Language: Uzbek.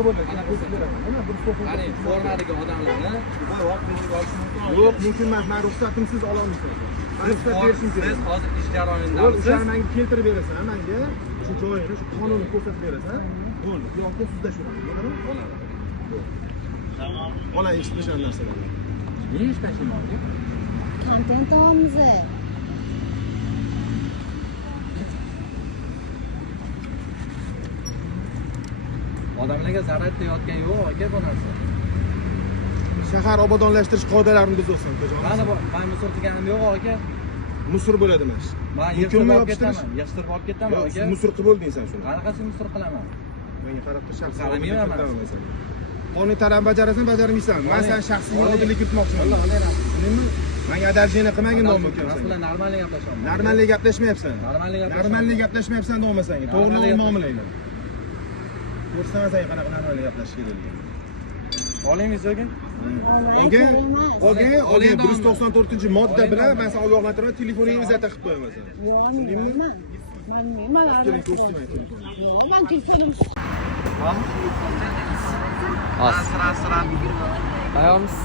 Qani formadagi odamlarni Yo'q, mumkin emas. Men ruxsatimsiz ola olmaysiz. Ruxsat berishim kerak. siz hozir ish jarayonida O'shani menga keltirib berasan, menga shu joyini, shu qonunni ko'rsatib berasan. Bo'ldi. Bu yoqda sizda shu. Bo'ladimi? Ola eshitmish narsalarni. ne ish tashlayapti? Kontent olamiz. Odamlarga zarar etayotgan yo'q aka bu narsa. Shahar obodonlashtirish qoidalarini buzyapsan, ko'jon. Mana bu men musor qilganim yo'q aka. Musor bo'ladi emas. Men Mumkinmi yig'ishtirib olib yopishtirish? ketaman. Yig'ishtirib olib ketaman Yo'q, aka. musor qilib bo'lding sen shuni. Qanaqasi musor qilaman? Menga qarab tur, shaxsiy Qaramayman men. Qonun talabini bajarasan, bajarmaysan. Men sen shaxsiy odillik kiritmoqchiman. Tushundingmi? Menga adajini qilmagin dom Mas ekansan. bilan normalniy gaplashaman. Normalniy gaplashmayapsan. Normalniy gaplashmayapsan deyapsan. To'g'ri muomalaylar. Ko'rsataman senga qanaqa normalniy gaplashishga kerak. Olingiz yo'gin? Oga 194-modda bilan men seni ogohlantiraman, telefoningni uzata qilib qo'yaman sen. Yo'q, men nimalar Keling, ko'rsatmang telefonni. yo'q, men telefonim Sira. Ayolimiz